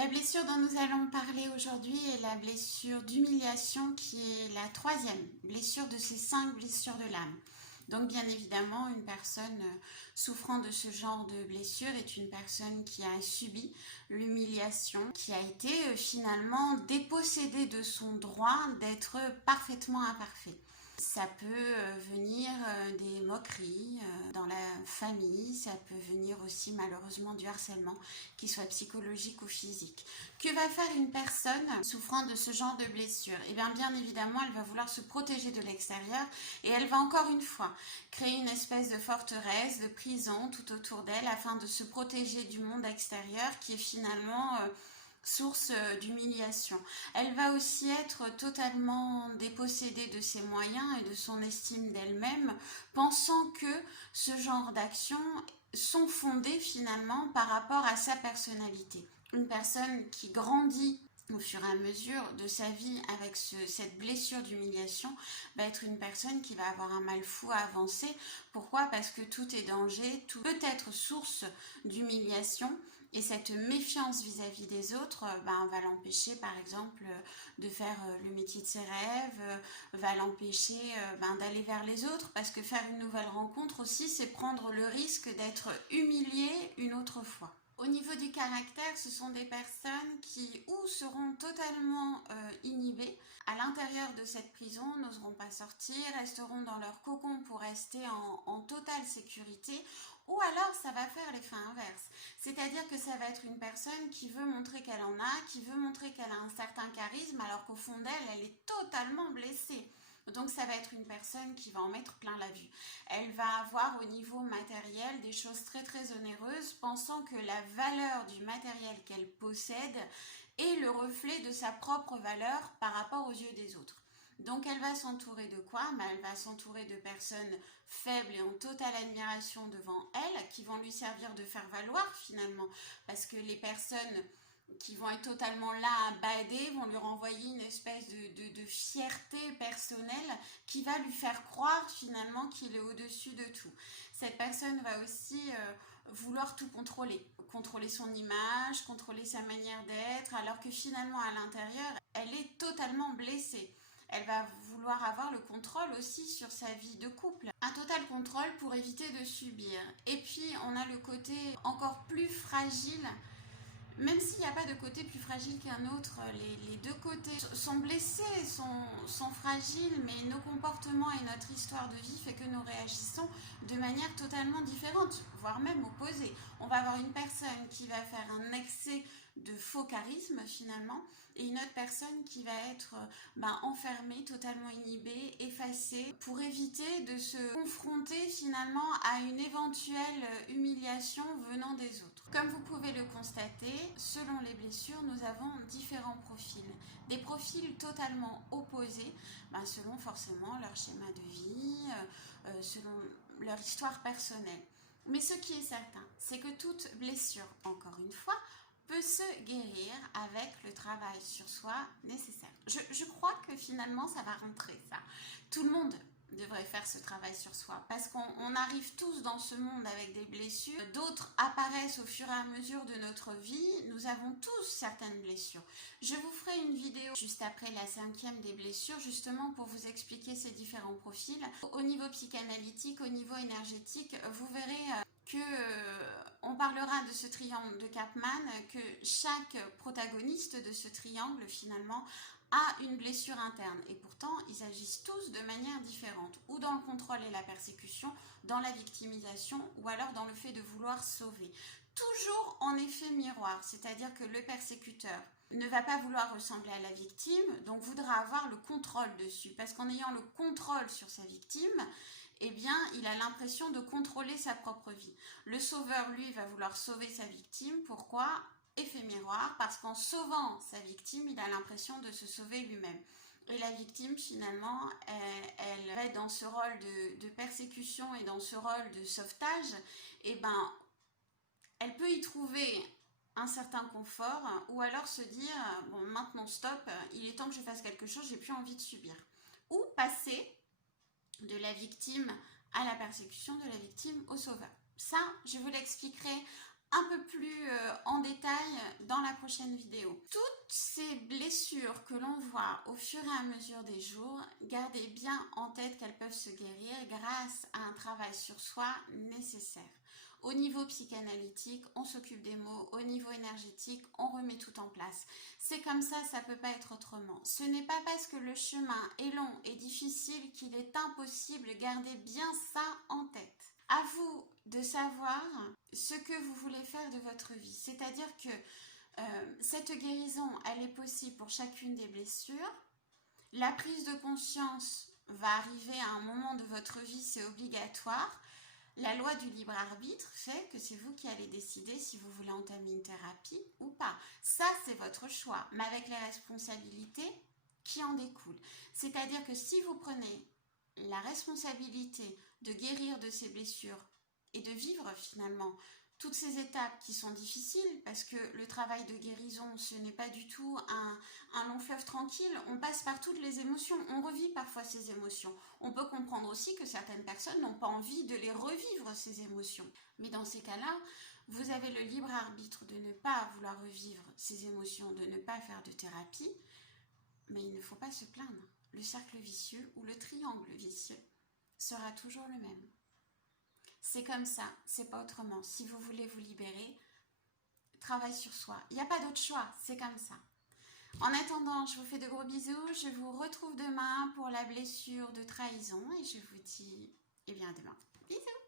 La blessure dont nous allons parler aujourd'hui est la blessure d'humiliation qui est la troisième blessure de ces 5 blessures de l'âme. Donc bien évidemment, une personne souffrant de ce genre de blessure est une personne qui a subi l'humiliation, qui a été finalement dépossédée de son droit d'être parfaitement imparfait. Ça peut venir des moqueries dans la famille, ça peut venir aussi malheureusement du harcèlement, qu'il soit psychologique ou physique. Que va faire une personne souffrant de ce genre de blessure? Eh bien évidemment, elle va vouloir se protéger de l'extérieur et elle va encore une fois créer une espèce de forteresse, de prison tout autour d'elle afin de se protéger du monde extérieur qui est finalement source d'humiliation. Elle va aussi être totalement dépossédée de ses moyens et de son estime d'elle-même, pensant que ce genre d'actions sont fondées finalement par rapport à sa personnalité. Une personne qui grandit au fur et à mesure de sa vie avec cette blessure d'humiliation va être une personne qui va avoir un mal fou à avancer. Pourquoi? Parce que tout est danger, tout peut être source d'humiliation. Et cette méfiance vis-à-vis des autres va l'empêcher par exemple de faire le métier de ses rêves, va l'empêcher d'aller vers les autres, parce que faire une nouvelle rencontre aussi, c'est prendre le risque d'être humilié une autre fois. Au niveau du caractère, ce sont des personnes qui ou seront totalement inhibées à l'intérieur de cette prison, n'oseront pas sortir, resteront dans leur cocon pour rester en totale sécurité, ou alors ça va faire l'effet inverse. C'est-à-dire que ça va être une personne qui veut montrer qu'elle en a, qui veut montrer qu'elle a un certain charisme, alors qu'au fond d'elle, elle est totalement blessée. Donc ça va être une personne qui va en mettre plein la vue. Elle va avoir au niveau matériel des choses très très onéreuses, pensant que la valeur du matériel qu'elle possède est le reflet de sa propre valeur par rapport aux yeux des autres. Donc elle va s'entourer de quoi? Elle va s'entourer de personnes faibles et en totale admiration devant elle, qui vont lui servir de faire valoir finalement, parce que les personnes qui vont être totalement là à bader, vont lui renvoyer une espèce de fierté personnelle qui va lui faire croire finalement qu'il est au-dessus de tout. Cette personne va aussi vouloir tout contrôler, contrôler son image, contrôler sa manière d'être, alors que finalement à l'intérieur, elle est totalement blessée. Elle va vouloir avoir le contrôle aussi sur sa vie de couple. Un total contrôle pour éviter de subir. Et puis on a le côté encore plus fragile. Même s'il n'y a pas de côté plus fragile qu'un autre, les deux côtés sont blessés, sont fragiles, mais nos comportements et notre histoire de vie fait que nous réagissons de manière totalement différente, voire même opposée. On va avoir une personne qui va faire un excès de faux charisme finalement, et une autre personne qui va être enfermée, totalement inhibée, effacée, pour éviter de se confronter finalement à une éventuelle humiliation venant des autres. Comme vous pouvez le constater, selon les blessures, nous avons différents profils. Des profils totalement opposés, selon forcément leur schéma de vie, selon leur histoire personnelle. Mais ce qui est certain, c'est que toute blessure, encore une fois, peut se guérir avec le travail sur soi nécessaire. Je crois que finalement, ça va rentrer, ça. Tout le monde devrait faire ce travail sur soi, parce qu'on arrive tous dans ce monde avec des blessures, d'autres apparaissent au fur et à mesure de notre vie, nous avons tous certaines blessures. Je vous ferai une vidéo juste après la 5e des blessures, justement pour vous expliquer ces différents profils. Au niveau psychanalytique, au niveau énergétique, vous verrez on parlera de ce triangle de Capman, que chaque protagoniste de ce triangle finalement a une blessure interne, et pourtant ils agissent tous de manière différente, ou dans le contrôle et la persécution, dans la victimisation, ou alors dans le fait de vouloir sauver. Toujours en effet miroir, c'est-à-dire que le persécuteur ne va pas vouloir ressembler à la victime, donc voudra avoir le contrôle dessus, parce qu'en ayant le contrôle sur sa victime, eh bien, il a l'impression de contrôler sa propre vie. Le sauveur, lui, va vouloir sauver sa victime. Pourquoi? Effet miroir, parce qu'en sauvant sa victime, il a l'impression de se sauver lui-même. Et la victime, finalement, elle va être dans ce rôle de persécution et dans ce rôle de sauvetage. Eh bien, elle peut y trouver un certain confort, ou alors se dire, bon, maintenant stop, il est temps que je fasse quelque chose, j'ai plus envie de subir. Ou passer de la victime à la persécution, de la victime au sauveur. Ça, je vous l'expliquerai un peu plus en détail dans la prochaine vidéo. Toutes ces blessures que l'on voit au fur et à mesure des jours, gardez bien en tête qu'elles peuvent se guérir grâce à un travail sur soi nécessaire. Au niveau psychanalytique, on s'occupe des mots. Au niveau énergétique, on remet tout en place. C'est comme ça ne peut pas être autrement. Ce n'est pas parce que le chemin est long et difficile qu'il est impossible. Gardez bien ça en tête. À vous de savoir ce que vous voulez faire de votre vie. C'est-à-dire que cette guérison, elle est possible pour chacune des blessures. La prise de conscience va arriver à un moment de votre vie, c'est obligatoire. La loi du libre arbitre fait que c'est vous qui allez décider si vous voulez entamer une thérapie ou pas. Ça, c'est votre choix, mais avec les responsabilités qui en découlent. C'est-à-dire que si vous prenez la responsabilité de guérir de ces blessures et de vivre finalement toutes ces étapes qui sont difficiles, parce que le travail de guérison, ce n'est pas du tout un long fleuve tranquille, on passe par toutes les émotions, on revit parfois ces émotions. On peut comprendre aussi que certaines personnes n'ont pas envie de les revivre, ces émotions. Mais dans ces cas-là, vous avez le libre arbitre de ne pas vouloir revivre ces émotions, de ne pas faire de thérapie, mais il ne faut pas se plaindre. Le cercle vicieux ou le triangle vicieux sera toujours le même. C'est comme ça, c'est pas autrement. Si vous voulez vous libérer, travaille sur soi. Il n'y a pas d'autre choix, c'est comme ça. En attendant, je vous fais de gros bisous. Je vous retrouve demain pour la blessure de trahison et je vous dis, à demain. Bisous!